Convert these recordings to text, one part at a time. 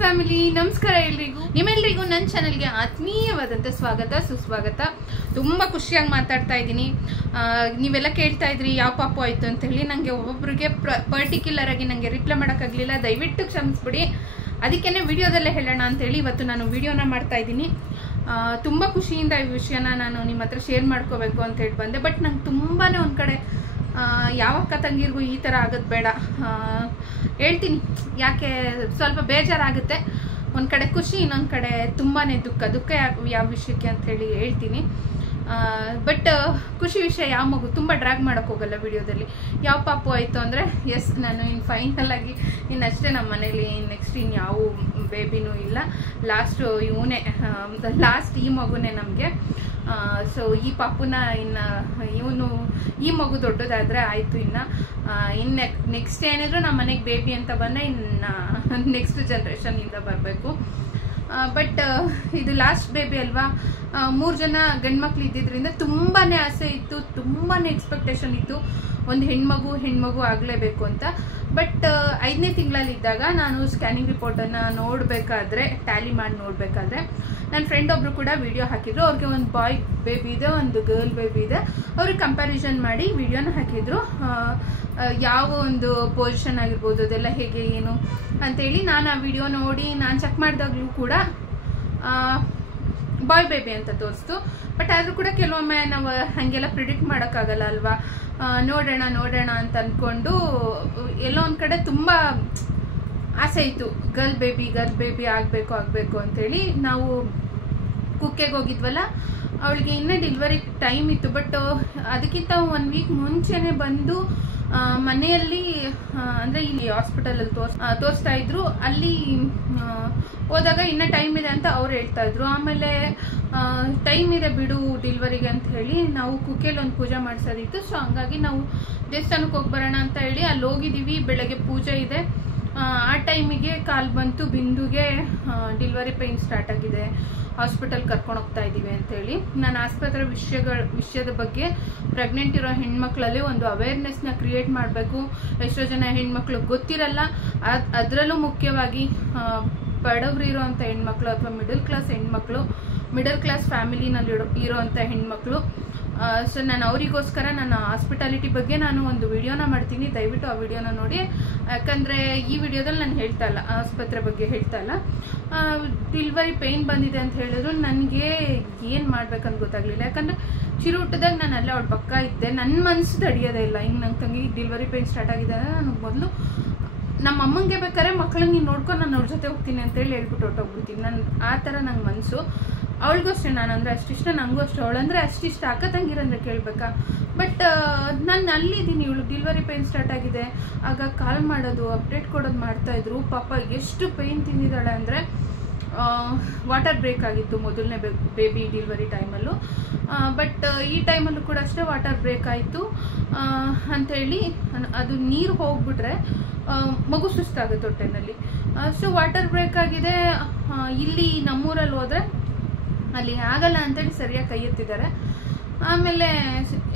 Family, ನಮಸ್ಕಾರ ಎಲ್ರಿಗೂ. ನಿಮ್ಮೆಲ್ಲರಿಗೂ ನನ್ನ ಚಾನೆಲ್ಗೆ ಆತ್ಮೀಯವಾದಂಥ ಸ್ವಾಗತ ಸುಸ್ವಾಗತ. ತುಂಬ ಖುಷಿಯಾಗಿ ಮಾತಾಡ್ತಾ ಇದ್ದೀನಿ. ನೀವೆಲ್ಲ ಕೇಳ್ತಾ ಇದ್ರಿ ಯಾವ ಪಾಪು ಆಯಿತು ಅಂತ ಹೇಳಿ. ನನಗೆ ಒಬ್ಬೊಬ್ಬರಿಗೆ ಪರ್ಟಿಕ್ಯುಲರ್ ಆಗಿ ನನಗೆ ರಿಪ್ಲೈ ಮಾಡೋಕ್ಕಾಗಲಿಲ್ಲ, ದಯವಿಟ್ಟು ಕ್ಷಮಿಸ್ಬಿಡಿ. ಅದಕ್ಕೇ ವಿಡಿಯೋದಲ್ಲೇ ಹೇಳೋಣ ಅಂತೇಳಿ ಇವತ್ತು ನಾನು ವಿಡಿಯೋನ ಮಾಡ್ತಾ ಇದ್ದೀನಿ. ತುಂಬ ಖುಷಿಯಿಂದ ಈ ವಿಷಯನ ನಾನು ನಿಮ್ಮ ಹತ್ರ ಶೇರ್ ಮಾಡ್ಕೋಬೇಕು ಅಂತ ಹೇಳಿ ಬಂದೆ. ಬಟ್ ನಂಗೆ ತುಂಬಾ ಒಂದು ಕಡೆ ಯಾವ ಅಕ್ಕ ತಂಗಿರಿಗೂ ಈ ಥರ ಆಗೋದು ಬೇಡ ಹೇಳ್ತೀನಿ. ಯಾಕೆ ಸ್ವಲ್ಪ ಬೇಜಾರಾಗುತ್ತೆ, ಒಂದು ಕಡೆ ಖುಷಿ, ಇನ್ನೊಂದು ಕಡೆ ತುಂಬಾ ದುಃಖ ಯಾವ ವಿಷಯಕ್ಕೆ ಅಂತ ಹೇಳಿ ಹೇಳ್ತೀನಿ. ಬಟ್ ಖುಷಿ ವಿಷಯ ಯಾವ ಮಗು ತುಂಬ ಡ್ರ್ಯಾಗ್ ಮಾಡೋಕ್ಕೆ ಹೋಗಲ್ಲ ವಿಡಿಯೋದಲ್ಲಿ. ಯಾವ ಪಾಪು ಆಯಿತು ಅಂದರೆ ನಾನು ಇನ್ನು ಫೈನಲ್ ಆಗಿ ಇನ್ನಷ್ಟೇ ನಮ್ಮ ಮನೇಲಿ ನೆಕ್ಸ್ಟ್ ಇನ್ಯಾವ ಬೇಬಿನೂ ಇಲ್ಲ. ಲಾಸ್ಟ್ ಈ ಮಗುನೇ ನಮಗೆ. ಸೊ ಈ ಪಾಪುನ ಈ ಮಗು ದೊಡ್ಡದಾದರೆ ಆಯಿತು. ಇನ್ನು ನೆಕ್ಸ್ಟ್ ಏನಿದ್ರು ನಮ್ಮ ಮನೆಗೆ ಬೇಬಿ ಅಂತ ಬಂದರೆ ಇನ್ನು ನೆಕ್ಸ್ಟ್ ಜನ್ರೇಷನಿಂದ ಬರಬೇಕು. ಬಟ್ ಇದು ಲಾಸ್ಟ್ ಬೇಬಿ ಅಲ್ವಾ. 3 ಜನ ಗಂಡ್ಮಕ್ಳು ಇದ್ದಿದ್ದರಿಂದ ತುಂಬಾ ಆಸೆ ಇತ್ತು, ತುಂಬಾ ಎಕ್ಸ್ಪೆಕ್ಟೇಷನ್ ಇತ್ತು ಒಂದು ಹೆಣ್ಮಗು ಆಗಲೇಬೇಕು ಅಂತ. ಬಟ್ 5ನೇ ತಿಂಗಳಲ್ಲಿದ್ದಾಗ ನಾನು ಸ್ಕ್ಯಾನಿಂಗ್ ರಿಪೋರ್ಟನ್ನು ನೋಡಬೇಕಾದ್ರೆ, ಟ್ಯಾಲಿ ಮಾಡಿ ನೋಡಬೇಕಾದ್ರೆ ನನ್ನ ಫ್ರೆಂಡ್ ಒಬ್ರು ಕೂಡ ವಿಡಿಯೋ ಹಾಕಿದ್ರು. ಅವ್ರಿಗೆ ಒಂದು ಬಾಯ್ ಬೇಬಿ ಇದೆ, ಒಂದು ಗರ್ಲ್ ಬೇಬಿ ಇದೆ. ಅವ್ರಿಗೆ ಕಂಪ್ಯಾರಿಸನ್ ಮಾಡಿ ವಿಡಿಯೋನ ಹಾಕಿದ್ರು. ಯಾವ ಒಂದು ಪೊಸಿಷನ್ ಆಗಿರ್ಬೋದು, ಅದೆಲ್ಲ ಹೇಗೆ ಏನು ಅಂತೇಳಿ ನಾನು ಆ ವಿಡಿಯೋ ನೋಡಿ ನಾನು ಚೆಕ್ ಮಾಡಿದಾಗಲೂ ಕೂಡ ಬಾಯ್ ಬೇಬಿ ಅಂತ ತೋರಿಸ್ತು. ಬಟ್ ಆದರೂ ಕೂಡ ಕೆಲವೊಮ್ಮೆ ನಾವು ಹಾಗೆಲ್ಲ ಪ್ರಿಡಿಕ್ಟ್ ಮಾಡೋಕ್ಕಾಗಲ್ಲ ಅಲ್ವಾ. ನೋಡೋಣ ಅಂತ ಅಂದ್ಕೊಂಡು ಎಲ್ಲೋ ಒಂದು ಕಡೆ ತುಂಬ ಆಸೆ ಇತ್ತು, ಗರ್ಲ್ ಬೇಬಿ ಆಗಬೇಕು ಅಂತೇಳಿ. ನಾವು ಕುಕ್ಕೆಗೆ ಹೋಗಿದ್ವಲ್ಲ, ಅವಳಿಗೆ ಇನ್ನೂ ಡೆಲಿವರಿ ಟೈಮ್ ಇತ್ತು. ಬಟ್ ಅದಕ್ಕಿಂತ 1 ವೀಕ್ ಮುಂಚೆನೆ ಬಂದು ಮನೆಯಲ್ಲಿ ಅಂದರೆ ಇಲ್ಲಿ ಹಾಸ್ಪಿಟಲಲ್ಲಿ ತೋರಿಸ್ತಾ ಇದ್ರು. ಅಲ್ಲಿ ಹೋದಾಗ ಇನ್ನೂ ಟೈಮ್ ಇದೆ ಅಂತ ಅವ್ರು ಹೇಳ್ತಾ ಇದ್ರು. ಆಮೇಲೆ ಟೈಮ್ ಇದೆ ಬಿಡು ಡೆಲಿವರಿಗೆ ಅಂತ ಹೇಳಿ ನಾವು ಕುಕ್ಕೆಯಲ್ಲಿ ಒಂದು ಪೂಜೆ ಮಾಡಿಸೋದಿತ್ತು. ಸೊ ಹಂಗಾಗಿ ನಾವು ದೇವಸ್ಥಾನಕ್ಕೆ ಹೋಗಿ ಬರೋಣ ಅಂತ ಹೇಳಿ ಅಲ್ಲಿ ಹೋಗಿದ್ದೀವಿ. ಬೆಳಗ್ಗೆ ಪೂಜೆ ಇದೆ. ಆ ಟೈಮಿಗೆ ಕಾಲ್ ಬಂತು, ಬಿಂದುಗೆ ಡೆಲಿವರಿ ಪೇನ್ ಸ್ಟಾರ್ಟ್ ಆಗಿದೆ, ಹಾಸ್ಪಿಟಲ್ ಕರ್ಕೊಂಡು ಹೋಗ್ತಾ ಇದ್ದೀವಿ ಅಂತೇಳಿ. ನಾನು ಆಸ್ಪತ್ರೆ ವಿಷಯದ ಬಗ್ಗೆ ಪ್ರೆಗ್ನೆಂಟ್ ಇರೋ ಹೆಣ್ಮಕ್ಳಲ್ಲಿ ಒಂದು ಅವೇರ್ನೆಸ್ನ ಕ್ರಿಯೇಟ್ ಮಾಡಬೇಕು. ಎಷ್ಟೋ ಜನ ಹೆಣ್ಮಕ್ಳು ಗೊತ್ತಿರಲ್ಲ. ಅದರಲ್ಲೂ ಮುಖ್ಯವಾಗಿ ಬಡವರು ಇರೋವಂಥ ಹೆಣ್ಮಕ್ಳು ಅಥವಾ ಮಿಡಲ್ ಕ್ಲಾಸ್ ಫ್ಯಾಮಿಲಿನಲ್ಲಿ ಇರೋವಂಥ ಹೆಣ್ಮಕ್ಳು. ಸೊ ನಾನು ಅವರಿಗೋಸ್ಕರ ನನ್ನ ಹಾಸ್ಪಿಟಾಲಿಟಿ ಬಗ್ಗೆ ನಾನು ಒಂದು ವಿಡಿಯೋನ ಮಾಡ್ತೀನಿ. ದಯವಿಟ್ಟು ಆ ವಿಡಿಯೋನ ನೋಡಿ. ಯಾಕಂದರೆ ಈ ವಿಡಿಯೋದಲ್ಲಿ ನಾನು ಹೇಳ್ತಾ ಇಲ್ಲ, ಆಸ್ಪತ್ರೆ ಬಗ್ಗೆ ಹೇಳ್ತಾ ಇಲ್ಲ. ಡೆಲಿವರಿ ಪೇಯ್ನ್ ಬಂದಿದೆ ಅಂತ ಹೇಳಿದ್ರು. ನನಗೆ ಏನು ಮಾಡ್ಬೇಕಂತ ಗೊತ್ತಾಗಲಿಲ್ಲ. ಯಾಕಂದರೆ ಚಿರುಟದಾಗ ನಾನು ಅಲ್ಲೇ ಅವಳ ಪಕ್ಕ ಇದ್ದೆ. ನನ್ನ ಮನಸ್ಸು ತಡೆಯೋದೇ ಇಲ್ಲ. ಹಿಂಗೆ ನಂಗೆ ತಂಗಿ ಡೆಲಿವರಿ ಪೇಯ್ನ್ ಸ್ಟಾರ್ಟ್ ಆಗಿದೆ ಅಂದರೆ ನನಗೆ ಮೊದಲು ನಮ್ಮ ಅಮ್ಮಂಗೆ ಬೇಕಾದ್ರೆ ಮಕ್ಕಳನ್ನ ನೀನು ನೋಡ್ಕೊಂಡು ನಾನು ಅವ್ರ ಜೊತೆ ಹೋಗ್ತೀನಿ ಅಂತೇಳಿ ಹೇಳ್ಬಿಟ್ಟು ಹೊರಟೋಗ್ಬಿಡ್ತೀನಿ. ಆ ಥರ ನಂಗೆ ಮನಸ್ಸು. ಅವಳಿಗೂ ಅಷ್ಟೇ, ನಾನಂದರೆ ಅಷ್ಟಿಷ್ಟ, ನನಗೂ ಅಷ್ಟೇ. ಅವಳಂದರೆ ಅಷ್ಟಿಷ್ಟ, ಅಕ್ಕ ತಂಗಿರಂದರೆ ಕೇಳಬೇಕಾ. ಬಟ್ ನಾನು ಅಲ್ಲಿದ್ದೀನಿ, ಇವಳು ಡೆಲಿವರಿ ಪೇಯ್ನ್ ಸ್ಟಾರ್ಟ್ ಆಗಿದೆ. ಆಗ ಕಾಲ್ ಮಾಡೋದು, ಅಪ್ಡೇಟ್ ಕೊಡೋದು ಮಾಡ್ತಾಯಿದ್ರು. ಪಾಪ ಎಷ್ಟು ಪೇಯ್ನ್ ತಿಂದಿದ್ದಾಳೆ ಅಂದರೆ ವಾಟರ್ ಬ್ರೇಕ್ ಆಗಿತ್ತು ಮೊದಲನೇ ಬೇಬಿ ಡೆಲಿವರಿ ಟೈಮಲ್ಲೂ. ಬಟ್ ಈ ಟೈಮಲ್ಲೂ ಕೂಡ ಅಷ್ಟೇ ವಾಟರ್ ಬ್ರೇಕ್ ಆಯಿತು ಅಂಥೇಳಿ. ಅದು ನೀರು ಹೋಗ್ಬಿಟ್ರೆ ಮಗು ಸುಸ್ತಾಗುತ್ತೆ ಹೊಟ್ಟೆನಲ್ಲಿ. ಸೊ ವಾಟರ್ ಬ್ರೇಕ್ ಆಗಿದೆ. ಇಲ್ಲಿ ನಮ್ಮೂರಲ್ಲಿ ಹೋದರೆ ಅಲ್ಲಿ ಆಗಲ್ಲ ಅಂತೇಳಿ ಸರಿಯಾಗಿ ಕೈ ಎತ್ತಿದ್ದಾರೆ. ಆಮೇಲೆ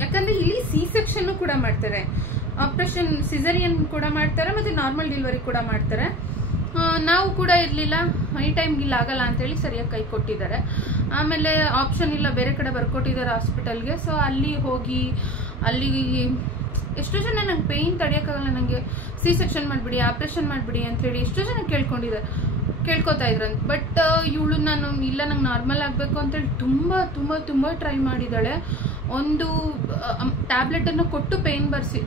ಯಾಕಂದರೆ ಇಲ್ಲಿ C-ಸೆಕ್ಷನ್ನು ಕೂಡ ಮಾಡ್ತಾರೆ, ಆಪ್ರೇಷನ್ ಸಿಸರಿಯನ್ ಕೂಡ ಮಾಡ್ತಾರೆ, ಮತ್ತು ನಾರ್ಮಲ್ ಡೆಲಿವರಿ ಕೂಡ ಮಾಡ್ತಾರೆ. ನಾವು ಕೂಡ ಇರಲಿಲ್ಲ, ಈ ಟೈಮ್ಗೆ ಇಲ್ಲಿ ಆಗಲ್ಲ ಅಂತೇಳಿ ಸರಿಯಾಗಿ ಕೈ ಕೊಟ್ಟಿದ್ದಾರೆ. ಆಮೇಲೆ ಆಪ್ಷನ್ ಇಲ್ಲ, ಬೇರೆ ಕಡೆ ಬರ್ಕೊಟ್ಟಿದ್ದಾರೆ ಹಾಸ್ಪಿಟಲ್ಗೆ. ಸೊ ಅಲ್ಲಿ ಹೋಗಿ ಅಲ್ಲಿ ಎಷ್ಟೋ ಜನ ನಂಗೆ ಪೇಯ್ನ್ ತಡೆಯೋಕ್ಕಾಗಲ್ಲ, ನನಗೆ C-ಸೆಕ್ಷನ್ ಮಾಡಿಬಿಡಿ, ಆಪ್ರೇಷನ್ ಮಾಡಿಬಿಡಿ ಅಂಥೇಳಿ ಎಷ್ಟೋ ಜನ ಕೇಳ್ಕೊತಾ ಇದ್ರಂತ. ಬಟ್ ಇವಳು ಇಲ್ಲ, ನಂಗೆ ನಾರ್ಮಲ್ ಆಗಬೇಕು ಅಂತೇಳಿ ತುಂಬ ಟ್ರೈ ಮಾಡಿದ್ದಾಳೆ. ಒಂದು ಟ್ಯಾಬ್ಲೆಟನ್ನು ಕೊಟ್ಟು ಪೇಯ್ನ್ ಬರೆಸಿ,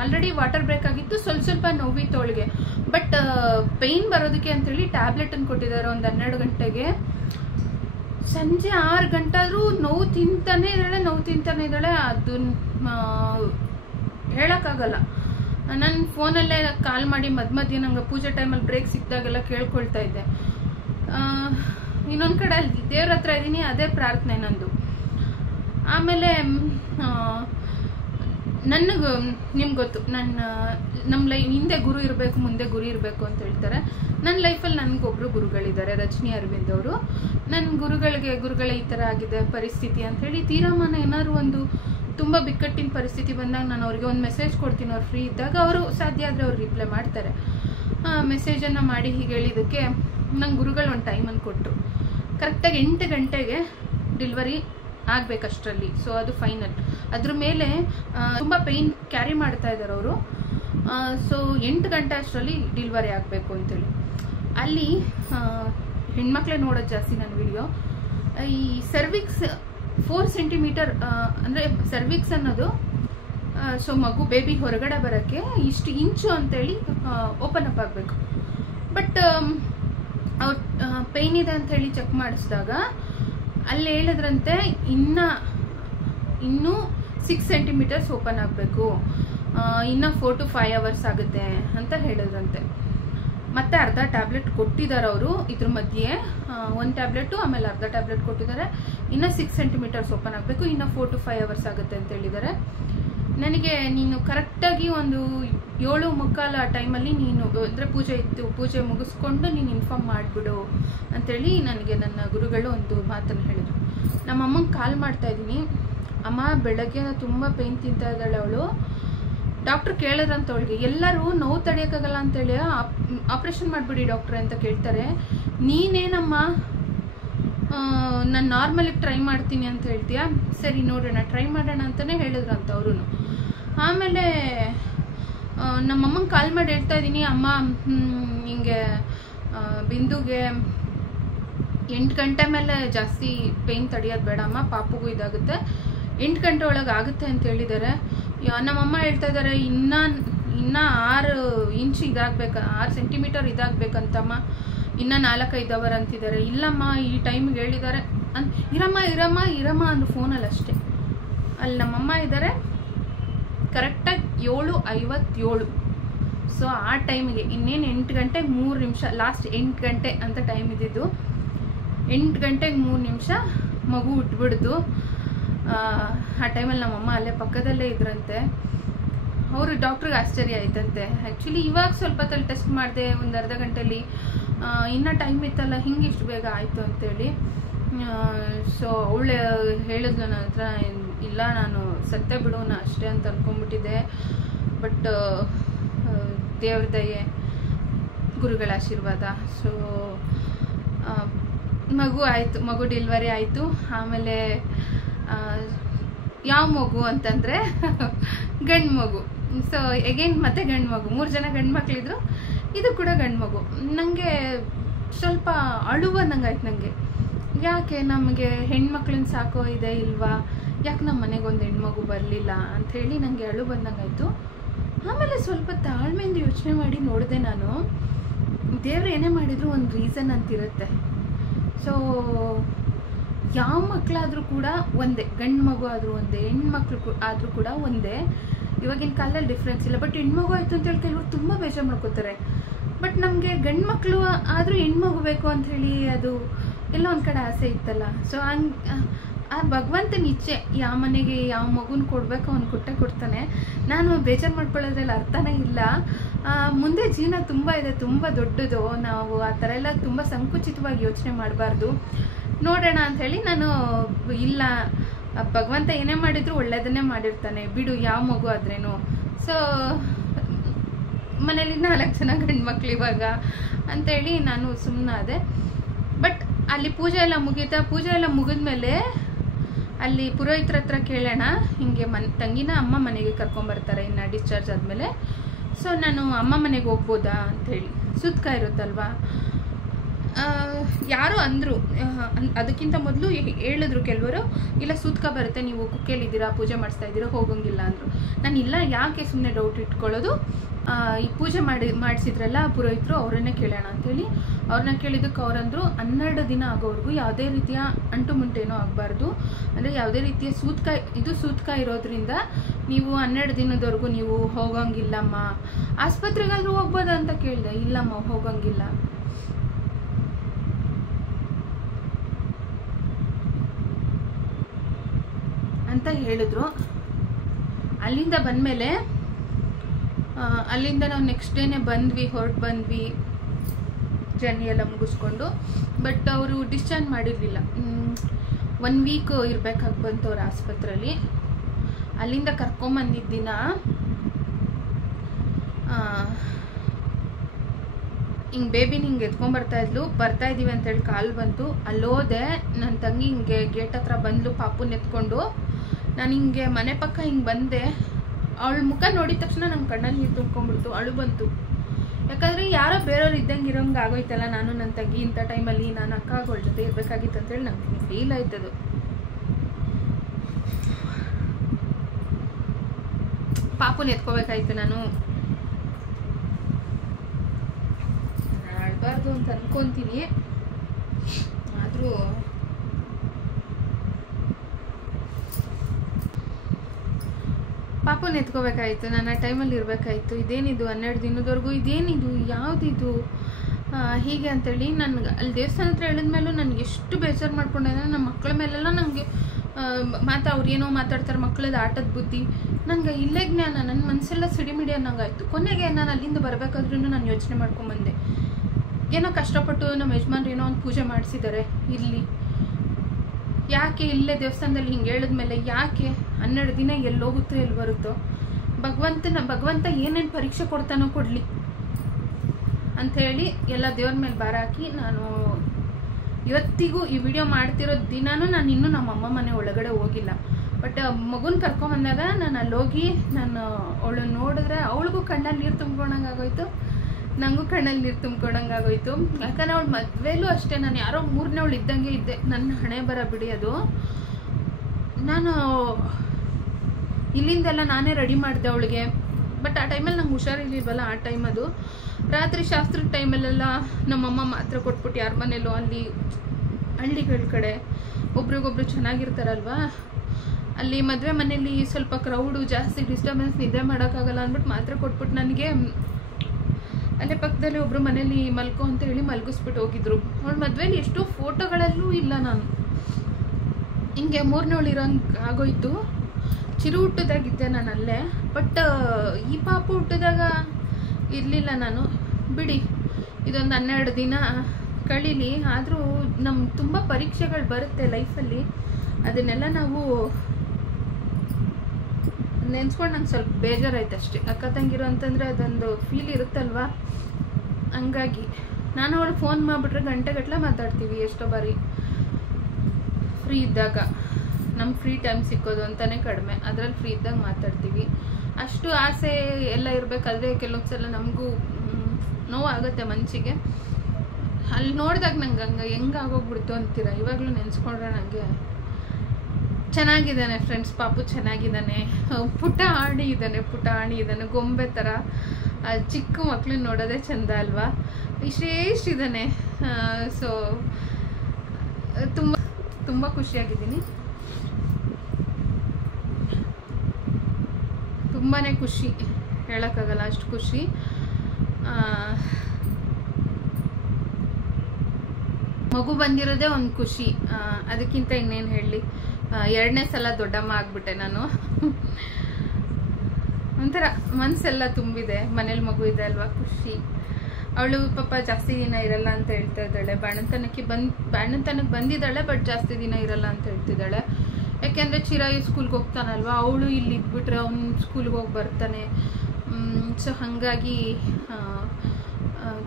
ಆಲ್ರೆಡಿ ವಾಟರ್ ಬ್ರೇಕ್ ಆಗಿತ್ತು, ಸ್ವಲ್ಪ ನೋವಿತ್ತು ಅವಳಿಗೆ. ಬಟ್ ಪೇಯ್ನ್ ಬರೋದಕ್ಕೆ ಅಂಥೇಳಿ ಟ್ಯಾಬ್ಲೆಟನ್ನು ಕೊಟ್ಟಿದ್ದಾರೆ. ಒಂದು 12 ಗಂಟೆಗೆ. ಸಂಜೆ 6 ಗಂಟೆ ಆದರೂ ನೋವು ತಿಂತಾನೆ ಇದ್ದಾಳೆ. ಅದು ಹೇಳೋಕ್ಕಾಗಲ್ಲ. ನಾನು ಫೋನಲ್ಲೇ ಕಾಲ್ ಮಾಡಿ ಮಧ್ಯೆ ನಂಗೆ ಪೂಜೆ ಟೈಮಲ್ಲಿ ಬ್ರೇಕ್ ಸಿಕ್ಕಿದಾಗೆಲ್ಲ ಕೇಳ್ಕೊಳ್ತಾ ಇದ್ದೆ. ಇನ್ನೊಂದು ಕಡೆ ದೇವ್ರ ಹತ್ರ ಇದ್ದೀನಿ, ಅದೇ ಪ್ರಾರ್ಥನೆ ನಂದು. ಆಮೇಲೆ ನಿಮ್ಗೆ ಗೊತ್ತು, ನಮ್ಮ ಹಿಂದೆ ಗುರು ಇರಬೇಕು, ಮುಂದೆ ಗುರಿ ಇರಬೇಕು ಅಂತ ಹೇಳ್ತಾರೆ. ನನ್ನ ಲೈಫಲ್ಲಿ ನನಗೊಬ್ಬರು ಗುರುಗಳಿದ್ದಾರೆ, ರಜನಿ ಅರವಿಂದ್ ಅವರು. ನನ್ನ ಗುರುಗಳೇ ಈ ಥರ ಆಗಿದೆ ಪರಿಸ್ಥಿತಿ ಅಂಥೇಳಿ. ತೀರಾಮಾನ ಏನಾದ್ರು ಒಂದು ತುಂಬ ಬಿಕ್ಕಟ್ಟಿನ ಪರಿಸ್ಥಿತಿ ಬಂದಾಗ ನಾನು ಅವ್ರಿಗೆ ಒಂದು ಮೆಸೇಜ್ ಕೊಡ್ತೀನಿ. ಅವ್ರು ಫ್ರೀ ಇದ್ದಾಗ ಅವರು ಸಾಧ್ಯ ಆದರೆ ಅವ್ರು ರಿಪ್ಲೈ ಮಾಡ್ತಾರೆ. ಮೆಸೇಜನ್ನು ಮಾಡಿ ಹೀಗೆ ಹೇಳಿದ್ದಕ್ಕೆ ನಂಗೆ ಗುರುಗಳು ಒಂದು ಟೈಮನ್ನು ಕೊಟ್ಟರು. ಕರೆಕ್ಟಾಗಿ 8 ಗಂಟೆಗೆ ಡೆಲಿವರಿ ಆಗಬೇಕಷ್ಟರಲ್ಲಿ. ಸೊ ಅದು ಫೈನಲ್. ಅದ್ರ ಮೇಲೆ ತುಂಬ ಪೇಯ್ನ್ ಕ್ಯಾರಿ ಮಾಡ್ತಾ ಇದ್ದಾರೆ ಅವರು. ಸೊ 8 ಗಂಟೆ ಅಷ್ಟರಲ್ಲಿ ಡೆಲಿವರಿ ಆಗಬೇಕು ಅಂತೇಳಿ. ಅಲ್ಲಿ ಹೆಣ್ಮಕ್ಳೇ ನೋಡೋದು ಜಾಸ್ತಿ ನನ್ನ ವಿಡಿಯೋ. ಈ ಸರ್ವಿಕ್ಸ್ 4 ಸೆಂಟಿಮೀಟರ್ ಅಂದರೆ ಸರ್ವಿಕ್ಸ್ ಅನ್ನೋದು ಸೊ ಮಗು ಬೇಬಿ ಹೊರಗಡೆ ಬರೋಕ್ಕೆ ಇಷ್ಟು ಇಂಚು ಅಂತೇಳಿ ಓಪನ್ ಅಪ್ ಆಗಬೇಕು. ಬಟ್ ಅವ್ರು ಪೇಯ್ನ್ ಇದೆ ಅಂಥೇಳಿ ಚೆಕ್ ಮಾಡಿಸಿದಾಗ ಅಲ್ಲಿ ಹೇಳಿದ್ರಂತೆ ಇನ್ನೂ 6 ಸೆಂಟಿಮೀಟರ್ಸ್ ಓಪನ್ ಆಗಬೇಕು, ಇನ್ನೂ 4 to 5 hours ಆಗುತ್ತೆ ಅಂತ ಹೇಳಿದ್ರಂತೆ. ಮತ್ತೆ ಅರ್ಧ ಟ್ಯಾಬ್ಲೆಟ್ ಕೊಟ್ಟಿದ್ದಾರೆ ಅವರು. ಇದ್ರ ಮಧ್ಯೆ 1 ಟ್ಯಾಬ್ಲೆಟು ಆಮೇಲೆ ಅರ್ಧ ಟ್ಯಾಬ್ಲೆಟ್ ಕೊಟ್ಟಿದ್ದಾರೆ. ಇನ್ನೂ 6 ಸೆಂಟಿಮೀಟರ್ಸ್ ಓಪನ್ ಆಗಬೇಕು, ಇನ್ನೂ 4 to 5 hours ಆಗುತ್ತೆ ಅಂತ ಹೇಳಿದ್ದಾರೆ. ನನಗೆ ನೀನು ಕರೆಕ್ಟಾಗಿ ಒಂದು 7:15 ಆ ಟೈಮಲ್ಲಿ ನೀನು ಅಂದರೆ ಪೂಜೆ ಇತ್ತು, ಪೂಜೆ ಮುಗಿಸ್ಕೊಂಡು ನೀನು ಇನ್ಫಾರ್ಮ್ ಮಾಡಿಬಿಡು ಅಂಥೇಳಿ ನನಗೆ ನನ್ನ ಗುರುಗಳು ಒಂದು ಮಾತನ್ನು ಹೇಳಿದರು. ನಮ್ಮ ಅಮ್ಮಂಗೆ ಕಾಲ್ ಮಾಡ್ತಾಯಿದ್ದೀನಿ, ಅಮ್ಮ ಬೆಳಗ್ಗೆ ತುಂಬ ಪೇಯ್ನ್ ತಿಂತಾ ಇದ್ದಾಳೆ ಅವಳು. ಡಾಕ್ಟ್ರ್ ಕೇಳಿದ್ರಂತ ಅವಳಿಗೆ, ಎಲ್ಲರೂ ನೋವು ತಡೆಯೋಕ್ಕಾಗಲ್ಲ ಅಂತೇಳಿ ಆಪ್ರೇಷನ್ ಮಾಡಿಬಿಡಿ ಡಾಕ್ಟ್ರೆ ಅಂತ ಕೇಳ್ತಾರೆ, ನೀನೇನಮ್ಮ ನಾನು ನಾರ್ಮಲಿಗೆ ಟ್ರೈ ಮಾಡ್ತೀನಿ ಅಂತ ಹೇಳ್ತೀಯ, ಸರಿ ನೋಡೋಣ ಟ್ರೈ ಮಾಡೋಣ ಅಂತಲೇ ಹೇಳಿದ್ರಂತ ಅವರು. ಆಮೇಲೆ ನಮ್ಮಮ್ಮಂಗೆ ಕಾಲ್ ಮಾಡಿ ಹೇಳ್ತಾ ಇದ್ದೀನಿ, ಅಮ್ಮ ಹಿಂಗೆ ಬಿಂದುಗೆ 8 ಗಂಟೆ ಮೇಲೆ ಜಾಸ್ತಿ ಪೇಯ್ನ್ ತಡೆಯೋದು ಬೇಡಮ್ಮ, ಪಾಪುಗೂ ಇದಾಗುತ್ತೆ, 8 ಗಂಟೆ ಒಳಗೆ ಆಗುತ್ತೆ ಅಂತ ಹೇಳಿದ್ದಾರೆ. ನಮ್ಮಮ್ಮ ಹೇಳ್ತಾ ಇದ್ದಾರೆ ಇನ್ನೂ 6 ಇಂಚ್ ಇದಾಗಬೇಕು, 6 ಸೆಂಟಿಮೀಟರ್ ಇದಾಗಬೇಕಂತಮ್ಮ, ಇನ್ನೂ 4-5 hour ಅಂತಿದ್ದಾರೆ. ಇಲ್ಲಮ್ಮ ಈ ಟೈಮಿಗೆ ಹೇಳಿದ್ದಾರೆ ಇರಮ್ಮ ಅಂದು ಫೋನಲ್ಲಿ ಅಷ್ಟೇ. ಅಲ್ಲಿ ನಮ್ಮಮ್ಮ ಇದ್ದಾರೆ ಕರೆಕ್ಟಾಗಿ 7:57. ಸೊ ಆ ಟೈಮಿಗೆ ಇನ್ನೇನು 8 ಗಂಟೆಗೆ 3 ನಿಮಿಷ, ಲಾಸ್ಟ್ 8 ಗಂಟೆ ಅಂತ ಟೈಮ್ ಇದ್ದಿದ್ದು. 8 ಗಂಟೆಗೆ 3 ನಿಮಿಷ ಮಗು ಹುಟ್ಬಿಡ್ತು. ಆ ಟೈಮಲ್ಲಿ ನಮ್ಮಮ್ಮ ಅಲ್ಲೇ ಪಕ್ಕದಲ್ಲೇ ಇದ್ರಂತೆ. ಅವರು ಡಾಕ್ಟ್ರಿಗೆ ಆಶ್ಚರ್ಯ ಆಯ್ತಂತೆ. ಆ್ಯಕ್ಚುಲಿ ಇವಾಗ ಸ್ವಲ್ಪ ಹೊತ್ತಲ್ಲಿ ಟೆಸ್ಟ್ ಮಾಡಿದೆ, ಒಂದು ಅರ್ಧ ಗಂಟೆಯಲ್ಲಿ, ಇನ್ನೂ ಟೈಮ್ ಇತ್ತಲ್ಲ ಹಿಂಗೆ ಇಷ್ಟು ಬೇಗ ಆಯಿತು ಅಂತೇಳಿ. ಸೊ ಅವಳು ಹೇಳಿದ್ಲು ನನ್ನ ಹತ್ರ, ಇಲ್ಲ ನಾನು ಸತ್ತೇ ಬಿಡೋಣ ಅಷ್ಟೇ ಅಂತ ಅಂದ್ಕೊಂಡ್ಬಿಟ್ಟಿದ್ದೆ, ಬಟ್ ದೇವ್ರ ದಯೆ, ಗುರುಗಳ ಆಶೀರ್ವಾದ. ಸೊ ಮಗು ಆಯಿತು, ಮಗು ಡೆಲಿವರಿ ಆಯಿತು. ಆಮೇಲೆ ಯಾವ ಮಗು ಅಂತಂದರೆ ಗಂಡು ಮಗು. ಸೊ ಎಗೇನ್ ಮತ್ತೆ ಗಂಡು ಮಗು, 3 ಜನ ಗಂಡು ಮಕ್ಕಳಿದ್ರು, ಇದು ಕೂಡ ಗಂಡು ಮಗು. ನನಗೆ ಸ್ವಲ್ಪ ಅಳು ಬಂದಂಗಾಯ್ತು. ನನಗೆ ಯಾಕೆ ನಮಗೆ ಹೆಣ್ಮಕ್ಳನ್ನ ಸಾಕೋ ಇದೆ ಇಲ್ವಾ, ಯಾಕೆ ನಮ್ಮ ಮನೆಗೆ ಒಂದು ಹೆಣ್ಮಗು ಬರಲಿಲ್ಲ ಅಂಥೇಳಿ ನನಗೆ ಅಳು ಬಂದಂಗಾಯಿತು. ಆಮೇಲೆ ಸ್ವಲ್ಪ ತಾಳ್ಮೆಯಿಂದ ಯೋಚನೆ ಮಾಡಿ ನೋಡಿದೆ ನಾನು, ದೇವ್ರು ಏನೇ ಮಾಡಿದ್ರು ಒಂದು ರೀಸನ್ ಅಂತಿರುತ್ತೆ. ಸೊ ಯಾವ ಮಕ್ಕಳಾದರೂ ಕೂಡ ಒಂದೇ, ಗಂಡು ಮಗು ಆದರೂ ಒಂದೇ, ಹೆಣ್ಮಕ್ಳು ಆದರೂ ಕೂಡ ಒಂದೇ. ಇವಾಗಿನ ಕಾಲದಲ್ಲಿ ಡಿಫ್ರೆನ್ಸ್ ಇಲ್ಲ. ಬಟ್ ಹೆಣ್ಮಗು ಆಯಿತು ಅಂತೇಳಿ ಕೆಲವರು ತುಂಬ ಬೇಜಾರು ಮಾಡ್ಕೋತಾರೆ. ಬಟ್ ನಮಗೆ ಗಂಡು ಮಕ್ಕಳು ಆದರೂ ಹೆಣ್ಮಗು ಬೇಕು ಅಂಥೇಳಿ ಅದು ಎಲ್ಲ ಒಂದು ಕಡೆ ಆಸೆ ಇತ್ತಲ್ಲ. ಸೊ ಆ ಭಗವಂತನ ಇಚ್ಛೆ, ಯಾವ ಮನೆಗೆ ಯಾವ ಮಗುನ ಕೊಡಬೇಕು ಅವ್ನು ಕೊಡ್ತಾನೆ. ನಾನು ಬೇಜಾರು ಮಾಡ್ಕೊಳ್ಳೋದ್ರಲ್ಲಿ ಅರ್ಥನೇ ಇಲ್ಲ. ಮುಂದೆ ಜೀವನ ತುಂಬ ಇದೆ, ತುಂಬ ದೊಡ್ಡದು. ನಾವು ಆ ಥರ ಎಲ್ಲ ತುಂಬ ಸಂಕುಚಿತವಾಗಿ ಯೋಚನೆ ಮಾಡಬಾರ್ದು. ನೋಡೋಣ ಅಂಥೇಳಿ ನಾನು, ಇಲ್ಲ ಭಗವಂತ ಏನೇ ಮಾಡಿದ್ರು ಒಳ್ಳೆಯದನ್ನೇ ಮಾಡಿರ್ತಾನೆ ಬಿಡು, ಯಾವ ಮಗು ಆದ್ರೇನು. ಸೊ ಮನೇಲಿ 4 ಜನ ಗಂಡು ಮಕ್ಳು ಇವಾಗ ಅಂತೇಳಿ ನಾನು ಸುಮ್ಮನಾದೆ. ಬಟ್ ಅಲ್ಲಿ ಪೂಜೆ ಎಲ್ಲ ಮುಗೀತಾ. ಪೂಜೆ ಎಲ್ಲ ಮುಗಿದ್ಮೇಲೆ ಅಲ್ಲಿ ಪುರೋಹಿತರ ಹತ್ರ ಕೇಳೋಣ, ಹಿಂಗೆ ತಂಗಿನ ಅಮ್ಮ ಮನೆಗೆ ಕರ್ಕೊಂಬರ್ತಾರೆ ಇನ್ನು ಡಿಸ್ಚಾರ್ಜ್ ಆದಮೇಲೆ. ಸೊ ನಾನು ಅಮ್ಮ ಮನೆಗೆ ಹೋಗ್ಬೋದಾ ಅಂಥೇಳಿ, ಸೂತ್ಕ ಇರುತ್ತಲ್ವಾ. ಯಾರು ಅಂದರು, ಅದಕ್ಕಿಂತ ಮೊದಲು ಹೇಳಿದ್ರು ಕೆಲವರು, ಇಲ್ಲ ಸೂತ್ಕ ಬರುತ್ತೆ, ನೀವು ಕುಕ್ಕೆಲಿದ್ದೀರಾ, ಪೂಜೆ ಮಾಡಿಸ್ತಾ ಇದ್ದೀರಾ, ಹೋಗೋಂಗಿಲ್ಲ ಅಂದರು. ನಾನು ಇಲ್ಲ, ಯಾಕೆ ಸುಮ್ಮನೆ ಡೌಟ್ ಇಟ್ಕೊಳ್ಳೋದು, ಈ ಪೂಜೆ ಮಾಡಿಸಿದ್ರಲ್ಲ ಪುರೋಹಿತರು, ಅವರನ್ನೇ ಕೇಳೋಣ ಅಂಥೇಳಿ ಅವ್ರನ್ನ ಕೇಳಿದ್ದಕ್ಕೆ ಅವರಂದರು 12 ದಿನ ಆಗೋವರೆಗೂ ಯಾವುದೇ ರೀತಿಯ ಅಂಟು ಮುಂಟೇನೂ ಆಗಬಾರ್ದು. ಅಂದರೆ ಯಾವುದೇ ರೀತಿಯ ಸೂತ್ಕ ಇರೋದ್ರಿಂದ ನೀವು 12 ದಿನದವರೆಗೂ ನೀವು ಹೋಗೋಂಗಿಲ್ಲಮ್ಮ. ಆಸ್ಪತ್ರೆಗಾದರೂ ಹೋಗ್ಬೋದಾ ಅಂತ ಕೇಳಿದೆ. ಇಲ್ಲಮ್ಮ ಹೋಗೋಂಗಿಲ್ಲ ಅಂತ ಹೇಳಿದ್ರು. ಅಲ್ಲಿಂದ ಬಂದಮೇಲೆ ಅಲ್ಲಿಂದ ನಾವು ನೆಕ್ಸ್ಟ್ ಡೇನೇ ಹೊರಟು ಬಂದ್ವಿ ಜರ್ನಿ ಎಲ್ಲ ಮುಗಿಸ್ಕೊಂಡು. ಬಟ್ ಅವರು ಡಿಸ್ಚಾರ್ಜ್ ಮಾಡಿರಲಿಲ್ಲ, 1 ವೀಕ್ ಇರಬೇಕಾಗಿ ಬಂತು ಅವ್ರ ಆಸ್ಪತ್ರೆಯಲ್ಲಿ. ಅಲ್ಲಿಂದ ಕರ್ಕೊಂಬಂದಿದ್ದ ದಿನ ಹಿಂಗೆ ಬೇಬಿನ ಹಿಂಗೆ ಎತ್ಕೊಂಡ್ಬರ್ತಾ ಇದ್ದೀವಿ ಅಂತೇಳಿ ಕಾಲ್ ಬಂತು. ಅಲ್ಲೋದೆ ನನ್ನ ತಂಗಿ ಹಿಂಗೆ ಗೇಟ್ ಹತ್ರ ಬಂದ್ಲು ಪಾಪುನ ಎತ್ಕೊಂಡು. ನಾನು ಹಿಂಗೆ ಮನೆ ಪಕ್ಕ ಹಿಂಗೆ ಬಂದೆ. ಅವಳ ಮುಖ ನೋಡಿದ ತಕ್ಷಣ ನನ್ನ ಕಣ್ಣಲ್ಲಿ ನೀರು ತುಂಬ್ಕೊಂಡ್ಬಿಡ್ತು, ಅಳು ಬಂತು. ಯಾಕಂದರೆ ಯಾರೋ ಬೇರೆಯವ್ರು ಇದ್ದಂಗೆ ಇರೋಂಗೆ ಆಗೋಯ್ತಲ್ಲ. ನಾನು ನನ್ನ ತಂಗಿ ಇಂಥ ಟೈಮಲ್ಲಿ ನಾನು ಅಕ್ಕಗಳ ಜೊತೆ ಇರಬೇಕಾಗಿತ್ತು ಅಂತೇಳಿ ನಂಗೆ ಫೀಲ್ ಆಯ್ತದು. ಪಾಪುನ ಎತ್ಕೋಬೇಕಾಯ್ತು. ನಾನು ಆಡಬಾರ್ದು ಅಂತ ಅನ್ಕೊಂತೀನಿ, ಆದರೂ ಪಾಪುನ ಎತ್ಕೋಬೇಕಾಯ್ತು. ನಾನು ಆ ಟೈಮಲ್ಲಿ ಇರಬೇಕಾಯ್ತು. ಇದೇನಿದು 12 ದಿನದವರೆಗೂ ಇದೇನಿದು, ಯಾವುದಿದು ಹೀಗೆ ಅಂತೇಳಿ ನನಗೆ ಅಲ್ಲಿ ದೇವಸ್ಥಾನ ಹತ್ರ ಹೇಳಿದ್ಮೇಲೂ ನನಗೆ ಎಷ್ಟು ಬೇಜಾರು ಮಾಡ್ಕೊಂಡೆ. ನಮ್ಮ ಮಕ್ಕಳ ಮೇಲೆಲ್ಲ ನನಗೆ ಅವ್ರು ಏನೋ ಮಾತಾಡ್ತಾರೆ, ಮಕ್ಕಳದ್ದು ಆಟದ ಬುದ್ಧಿ. ನನಗೆ ಇಲ್ಲೇ ಜ್ಞಾನ, ನನ್ನ ಮನಸ್ಸೆಲ್ಲ ಸಿಡಿಮಿಡಿ ಅನ್ನೋಂಗಾಯ್ತು. ಕೊನೆಗೆ ನಾನು ಅಲ್ಲಿಂದ ಬರಬೇಕಾದ್ರೂ ನಾನು ಯೋಚನೆ ಮಾಡ್ಕೊಂಬಂದೆ, ಏನೋ ಕಷ್ಟಪಟ್ಟು ನಮ್ಮ ಯಜಮಾನ್ರು ಏನೋ ಒಂದು ಪೂಜೆ ಮಾಡಿಸಿದ್ದಾರೆ, ಇರಲಿ, ಯಾಕೆ ಇಲ್ಲೇ ದೇವಸ್ಥಾನದಲ್ಲಿ ಹಿಂಗೆ ಹೇಳಿದ್ಮೇಲೆ ಯಾಕೆ 12 ದಿನ ಎಲ್ಲೋಗುತ್ತೋ ಎಲ್ಲಿ ಬರುತ್ತೋ, ಭಗವಂತ ಏನೇನು ಪರೀಕ್ಷೆ ಕೊಡ್ತಾನೋ ಕೊಡಲಿ ಅಂಥೇಳಿ ಎಲ್ಲ ದೇವ್ರ ಮೇಲೆ ಭಾರ ಹಾಕಿ ನಾನು ಇವತ್ತಿಗೂ ಈ ವಿಡಿಯೋ ಮಾಡ್ತಿರೋ ದಿನಾನೂ ನಾನು ಇನ್ನೂ ನಮ್ಮ ಅಮ್ಮ ಮನೆ ಒಳಗಡೆ ಹೋಗಿಲ್ಲ. ಬಟ್ ಮಗುನ ಕರ್ಕೊಂಬಂದಾಗ ನಾನು ಅಲ್ಲೋಗಿ ಅವಳು ನೋಡಿದ್ರೆ ಅವಳಿಗೂ ಕಣ್ಣಲ್ಲಿ ನೀರು ತುಂಬ್ಕೊಂಡಂಗೆ ಆಗೋಯ್ತು, ನನಗೂ ಕಣ್ಣಲ್ಲಿ ನೀರು ತುಂಬ್ಕೊಂಡಂಗೆ ಆಗೋಯ್ತು. ಯಾಕಂದರೆ ಅವಳು ಮದುವೆಲೂ ಅಷ್ಟೇ, ನಾನು ಯಾರೋ 3ನೇವಳು ಇದ್ದಂಗೆ ಇದ್ದೆ. ನನ್ನ ಹಣೆ ಬರ ಬಿಡಿ ಅದು. ನಾನು ಇಲ್ಲಿಂದೆಲ್ಲ ನಾನೇ ರೆಡಿ ಮಾಡಿದೆ ಅವಳಿಗೆ. ಬಟ್ ಆ ಟೈಮಲ್ಲಿ ನಂಗೆ ಹುಷಾರಿರ್ಲಿಲ್ವಲ್ಲ, ಆ ಟೈಮ್ ಅದು ರಾತ್ರಿ ಶಾಸ್ತ್ರದ ಟೈಮಲ್ಲೆಲ್ಲ ನಮ್ಮಮ್ಮ ಮಾತ್ರ ಕೊಟ್ಬಿಟ್ಟು ಯಾರ ಮನೇಲೋ ಅಲ್ಲಿ ಹಳ್ಳಿಗಳ ಕಡೆ ಒಬ್ರಿಗೊಬ್ರು ಚೆನ್ನಾಗಿರ್ತಾರಲ್ವ, ಅಲ್ಲಿ ಮದುವೆ ಮನೇಲಿ ಸ್ವಲ್ಪ ಕ್ರೌಡು ಜಾಸ್ತಿ, ಡಿಸ್ಟರ್ಬೆನ್ಸ್, ನಿದ್ದೆ ಮಾಡೋಕ್ಕಾಗಲ್ಲ ಅಂದ್ಬಿಟ್ಟು ಮಾತ್ರ ಕೊಟ್ಬಿಟ್ಟು ನನಗೆ ಅಲ್ಲೇ ಪಕ್ಕದಲ್ಲಿ ಒಬ್ಬರು ಮನೇಲಿ ಮಲ್ಕೋ ಅಂತ ಹೇಳಿ ಮಲಗಿಸ್ಬಿಟ್ಟು ಹೋಗಿದ್ರು. ಅವಳ ಮದುವೆಲಿ ಎಷ್ಟೋ ಫೋಟೋಗಳಲ್ಲೂ ಇಲ್ಲ ನಾನು. ಹಿಂಗೆ 3ನೇವಳು ಇರೋಂಗೆ ಆಗೋಯ್ತು. ಚಿರು ಹುಟ್ಟಿದಾಗಿದ್ದೆ ನಾನು ಅಲ್ಲೇ. ಬಟ್ ಈ ಪಾಪು ಹುಟ್ಟಿದಾಗ ಇರಲಿಲ್ಲ ನಾನು. ಬಿಡಿ, ಇದೊಂದು 12 ದಿನ ಕಳೀಲಿ. ಆದರೂ ನಮ್ಮ ತುಂಬ ಪರೀಕ್ಷೆಗಳು ಬರುತ್ತೆ ಲೈಫಲ್ಲಿ. ಅದನ್ನೆಲ್ಲ ನಾವು ನೆನ್ಸ್ಕೊಂಡು ನಂಗೆ ಸ್ವಲ್ಪ ಬೇಜಾರಾಯ್ತು ಅಷ್ಟೇ. ಅಕ್ಕ ತಂಗಿರೋ ಅಂತಂದರೆ ಅದೊಂದು ಫೀಲ್ ಇರುತ್ತಲ್ವ, ಹಂಗಾಗಿ ನಾನು ಅವಳು ಫೋನ್ ಮಾಡಿಬಿಟ್ರೆ ಗಂಟೆಗಟ್ಟಲೆ ಮಾತಾಡ್ತೀವಿ. ಎಷ್ಟೋ ಬಾರಿ ಫ್ರೀ ಇದ್ದಾಗ, ನಮ್ಮ ಫ್ರೀ ಟೈಮ್ ಸಿಕ್ಕೋದು ಅಂತಲೇ ಕಡಿಮೆ, ಅದರಲ್ಲಿ ಫ್ರೀ ಇದ್ದಾಗ ಮಾತಾಡ್ತೀವಿ. ಅಷ್ಟು ಆಸೆ ಎಲ್ಲ ಇರಬೇಕಾದ್ರೆ ಕೆಲವೊಂದು ಸಲ ನಮಗೂ ನೋವಾಗುತ್ತೆ ಮನಸ್ಸಿಗೆ. ಅಲ್ಲಿ ನೋಡಿದಾಗ ನಂಗೆ ಹೆಂಗೆ ಆಗೋಗ್ಬಿಡ್ತು ಅಂತೀರ. ಇವಾಗಲೂ ನೆನೆಸ್ಕೊಂಡ್ರೆ ನನಗೆ ಚೆನ್ನಾಗಿದ್ದಾನೆ ಫ್ರೆಂಡ್ಸ್, ಪಾಪು ಚೆನ್ನಾಗಿದ್ದಾನೆ, ಪುಟ್ಟ ಆಣಿ ಇದ್ದಾನೆ, ಗೊಂಬೆ ಥರ. ಚಿಕ್ಕ ಮಕ್ಳನ್ನ ನೋಡೋದೇ ಚೆಂದ ಅಲ್ವಾ, ಇಷ್ಟಿದ್ದಾನೆ. ಸೊ ತುಂಬ ಖುಷಿಯಾಗಿದ್ದೀನಿ, ತುಂಬಾ ಖುಷಿ, ಹೇಳೋಕ್ಕಾಗಲ್ಲ ಅಷ್ಟು ಖುಷಿ. ಮಗು ಬಂದಿರೋದೇ ಒಂದು ಖುಷಿ, ಅದಕ್ಕಿಂತ ಇನ್ನೇನು ಹೇಳಲಿ. 2ನೇ ಸಲ ದೊಡ್ಡಮ್ಮ ಆಗ್ಬಿಟ್ಟೆ ನಾನು. ಒಂಥರ ಮನಸ್ಸೆಲ್ಲ ತುಂಬಿದೆ. ಮನೇಲಿ ಮಗು ಇದೆ ಅಲ್ವಾ, ಖುಷಿ. ಅವಳು ಪಾಪ ಜಾಸ್ತಿ ದಿನ ಇರಲ್ಲ ಅಂತ ಹೇಳ್ತಾ ಇದ್ದಾಳೆ. ಬಾಣಂತನಕ್ಕೆ ಬಂದಿದ್ದಾಳೆ, ಬಟ್ ಜಾಸ್ತಿ ದಿನ ಇರಲ್ಲ ಅಂತ ಹೇಳ್ತಿದ್ದಾಳೆ. ಯಾಕೆಂದರೆ ಚಿರಾಯು ಸ್ಕೂಲ್ಗೆ ಹೋಗ್ತಾನಲ್ವ, ಅವಳು ಇಲ್ಲಿ ಇದ್ಬಿಟ್ರೆ ಅವ್ನು ಸ್ಕೂಲ್ಗೆ ಹೋಗಿ ಬರ್ತಾನೆ. ಸೊ ಹಾಗಾಗಿ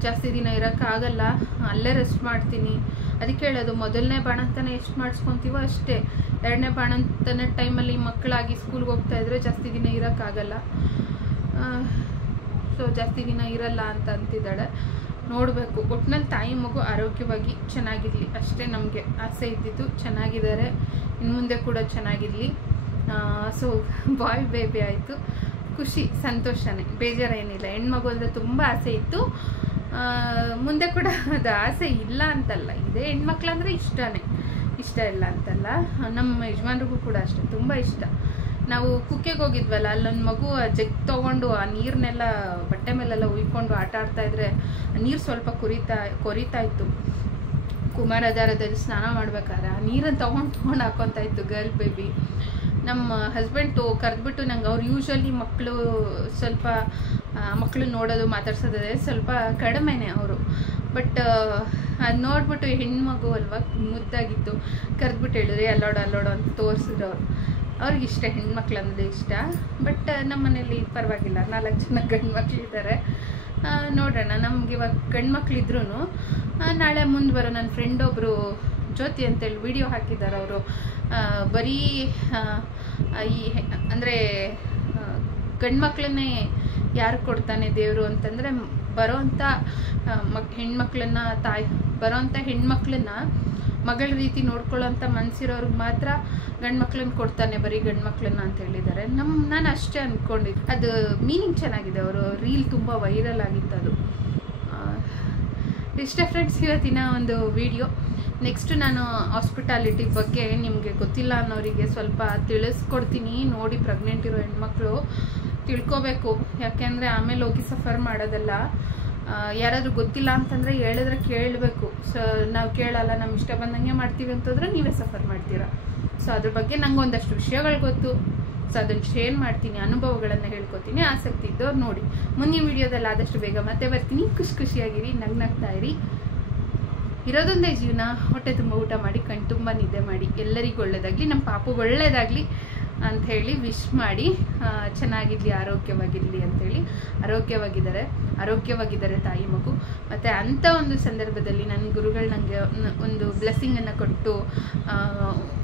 ಜಾಸ್ತಿ ದಿನ ಇರೋಕ್ಕಾಗಲ್ಲ, ಅಲ್ಲೇ ರೆಸ್ಟ್ ಮಾಡ್ತೀನಿ. ಅದಕ್ಕೆ ಹೇಳೋದು, ಮೊದಲನೇ ಬಾಣಂತನ ಎಷ್ಟು ಮಾಡಿಸ್ಕೊತೀವೋ ಅಷ್ಟೇ. 2ನೇ ಬಾಣಂತನ ಟೈಮಲ್ಲಿ ಮಕ್ಕಳಾಗಿ ಸ್ಕೂಲ್ಗೆ ಹೋಗ್ತಾ ಇದ್ರೆ ಜಾಸ್ತಿ ದಿನ ಇರೋಕ್ಕಾಗಲ್ಲ. ಸೊ ಜಾಸ್ತಿ ದಿನ ಇರಲ್ಲ ಅಂತ ಅಂತಿದ್ದಾಳೆ. ನೋಡಬೇಕು. ಒಟ್ಟಿನಲ್ಲಿ ತಾಯಿ ಮಗು ಆರೋಗ್ಯವಾಗಿ ಚೆನ್ನಾಗಿರಲಿ ಅಷ್ಟೇ ನಮಗೆ ಆಸೆ ಇದ್ದಿದ್ದು. ಚೆನ್ನಾಗಿದ್ದಾರೆ, ಇನ್ನು ಮುಂದೆ ಕೂಡ ಚೆನ್ನಾಗಿರಲಿ. ಸೊ ಬಾಯ್ ಬೇಬಿ ಆಯಿತು, ಖುಷಿ, ಸಂತೋಷನೇ, ಬೇಜಾರೇನಿಲ್ಲ. ಹೆಣ್ಮಗು ಅಂದರೆ ತುಂಬ ಆಸೆ ಇತ್ತು, ಮುಂದೆ ಕೂಡ ಅದು ಆಸೆ ಇಲ್ಲ ಅಂತಲ್ಲ. ಇದೇ ಹೆಣ್ಮಕ್ಳಂದರೆ ಇಷ್ಟನೇ, ಇಷ್ಟ ಇಲ್ಲ ಅಂತಲ್ಲ. ನಮ್ಮ ಯಜಮಾನ್ರಿಗೂ ಕೂಡ ಅಷ್ಟೇ, ತುಂಬ ಇಷ್ಟ. ನಾವು ಕುಕ್ಕೆಗೆ ಹೋಗಿದ್ವಲ್ಲ, ಅಲ್ಲೊಂದು ಮಗು ಜಗ್ ತೊಗೊಂಡು ಆ ನೀರನ್ನೆಲ್ಲ ಬಟ್ಟೆ ಮೇಲೆಲ್ಲ ಉಯ್ಕೊಂಡು ಆಟ ಆಡ್ತಾಯಿದ್ರೆ ಆ ನೀರು ಸ್ವಲ್ಪ ಕೊರಿತಾ ಇತ್ತು. ಕುಮಾರಧಾರದಲ್ಲಿ ಸ್ನಾನ ಮಾಡ್ಬೇಕಾದ್ರೆ ಆ ನೀರನ್ನು ತೊಗೊಂಡು ಹಾಕೊತಾ ಇತ್ತು ಗರ್ಲ್ ಬೇಬಿ. ನಮ್ಮ ಹಸ್ಬೆಂಡ್ ಕರೆದ್ಬಿಟ್ಟು ನಂಗೆ, ಅವ್ರು ಯೂಶ್ವಲಿ ಮಕ್ಕಳು ನೋಡೋದು ಮಾತಾಡ್ಸೋದೇ ಸ್ವಲ್ಪ ಕಡಿಮೆನೇ ಅವರು. ಬಟ್ ಅದು ನೋಡ್ಬಿಟ್ಟು ಹೆಣ್ಮಗು ಅಲ್ವಾ, ಮುದ್ದಾಗಿತ್ತು, ಕರೆದ್ಬಿಟ್ಟು ಹೇಳಿದ್ರೆ ಅಲ್ಲೋಡು ಅಂತ ತೋರಿಸಿದ್ರು ಅವರು. ಅವ್ರಿಗಿಷ್ಟ, ಹೆಣ್ಮಕ್ಳು ಅಂದರೆ ಇಷ್ಟ. ಬಟ್ ನಮ್ಮ ಮನೇಲಿ ಪರವಾಗಿಲ್ಲ, 4 ಜನ ಗಂಡು ಮಕ್ಕಳಿದ್ದಾರೆ. ನೋಡೋಣ. ನಮ್ಗೆ ಇವಾಗ ಗಂಡು ಮಕ್ಳಿದ್ರು ನಾಳೆ ಮುಂದೆ ಬರೋ ನನ್ನ ಫ್ರೆಂಡ್ ಒಬ್ಬರು ಜ್ಯೋತಿ ಅಂತೇಳಿ ವಿಡಿಯೋ ಹಾಕಿದ್ದಾರೆ. ಅವರು ಬರೀ ಈ ಅಂದರೆ ಗಂಡು ಮಕ್ಕಳನ್ನೇ ಯಾರು ಕೊಡ್ತಾನೆ ದೇವರು ಅಂತಂದರೆ ಬರೋವಂಥ ಹೆಣ್ಮಕ್ಳನ್ನ ಬರೋವಂಥ ಹೆಣ್ಮಕ್ಳನ್ನ ಮಗಳ ರೀತಿ ನೋಡ್ಕೊಳ್ಳೋಂಥ ಮನ್ಸಿರೋರ್ಗೆ ಮಾತ್ರ ಗಂಡು ಮಕ್ಳನ್ನ ಕೊಡ್ತಾನೆ, ಬರೀ ಗಂಡು ಮಕ್ಳನ್ನ ಅಂತ ಹೇಳಿದ್ದಾರೆ. ನಾನು ಅಷ್ಟೇ ಅಂದ್ಕೊಂಡಿದ್ದೆ. ಅದು ಮೀನಿಂಗ್ ಚೆನ್ನಾಗಿದೆ. ಅವರು ರೀಲ್ ತುಂಬ ವೈರಲ್ ಆಗಿತ್ತು ಅದು. ಇಷ್ಟೇ ಫ್ರೆಂಡ್ಸ್ ಇವತ್ತಿನ ಒಂದು ವಿಡಿಯೋ. ನೆಕ್ಸ್ಟ್ ನಾನು ಹಾಸ್ಪಿಟಾಲಿಟಿ ಬಗ್ಗೆ ನಿಮಗೆ ಗೊತ್ತಿಲ್ಲ ಅನ್ನೋರಿಗೆ ಸ್ವಲ್ಪ ತಿಳಿಸ್ಕೊಡ್ತೀನಿ. ನೋಡಿ, ಪ್ರೆಗ್ನೆಂಟ್ ಇರೋ ಹೆಣ್ಮಕ್ಳು ತಿಳ್ಕೊಬೇಕು. ಯಾಕೆಂದರೆ ಆಮೇಲೆ ಹೋಗಿ ಸಫರ್ ಮಾಡೋದಲ್ಲ. ಯಾರಾದರೂ ಗೊತ್ತಿಲ್ಲ ಅಂತಂದರೆ ಹೇಳಿದ್ರೆ ಕೇಳಬೇಕು. ಸೊ ನಾವು ಕೇಳಲ್ಲ, ನಮ್ಮ ಇಷ್ಟ ಬಂದಂಗೆ ಮಾಡ್ತೀವಿ ಅಂತಂದ್ರೆ ನೀವೇ ಸಫರ್ ಮಾಡ್ತೀರಾ. ಸೊ ಅದ್ರ ಬಗ್ಗೆ ನಂಗೆ ಒಂದಷ್ಟು ವಿಷಯಗಳು ಗೊತ್ತು. ಸೊ ಅದನ್ನು ಶೇರ್ ಮಾಡ್ತೀನಿ, ಅನುಭವಗಳನ್ನು ಹೇಳ್ಕೊತೀನಿ. ಆಸಕ್ತಿ ಇದ್ದವ್ರು ನೋಡಿ. ಮುಂದಿನ ವಿಡಿಯೋದಲ್ಲಿ ಆದಷ್ಟು ಬೇಗ ಮತ್ತೆ ಬರ್ತೀನಿ. ಖುಷಿಯಾಗಿರಿ, ನಗ್ನಗ್ತಾ ಇರಿ. ಇರೋದೊಂದೇ ಜೀವನ. ಹೊಟ್ಟೆ ತುಂಬ ಊಟ ಮಾಡಿ, ಕಣ್ ತುಂಬ ನಿದ್ದೆ ಮಾಡಿ. ಎಲ್ಲರಿಗೂ ಒಳ್ಳೇದಾಗಲಿ, ನಮ್ಮ ಪಾಪುಗೆ ಒಳ್ಳೇದಾಗಲಿ ಅಂಥೇಳಿ ವಿಶ್ ಮಾಡಿ. ಚೆನ್ನಾಗಿರಲಿ, ಆರೋಗ್ಯವಾಗಿರಲಿ ಅಂಥೇಳಿ. ಆರೋಗ್ಯವಾಗಿದ್ದಾರೆ ತಾಯಿ ಮಗು. ಮತ್ತು ಅಂಥ ಒಂದು ಸಂದರ್ಭದಲ್ಲಿ ನನ್ನ ಗುರುಗಳು ನನಗೆ ಒಂದು ಬ್ಲೆಸ್ಸಿಂಗನ್ನು ಕೊಟ್ಟು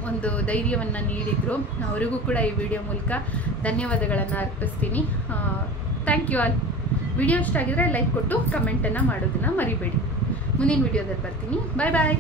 ಒಂದು ಧೈರ್ಯವನ್ನು ನೀಡಿದರು. ಅವರಿಗೂ ಕೂಡ ಈ ವಿಡಿಯೋ ಮೂಲಕ ಧನ್ಯವಾದಗಳನ್ನು ಅರ್ಪಿಸ್ತೀನಿ. Thank you all. ವಿಡಿಯೋ ಇಷ್ಟ ಆಗಿದ್ರೆ ಲೈಕ್ ಕೊಟ್ಟು ಕಮೆಂಟನ್ನು ಮಾಡೋದನ್ನು ಮರಿಬೇಡಿ. ಮುಂದಿನ ವಿಡಿಯೋದಲ್ಲಿ ಬರ್ತೀನಿ. ಬಾಯ್ ಬಾಯ್.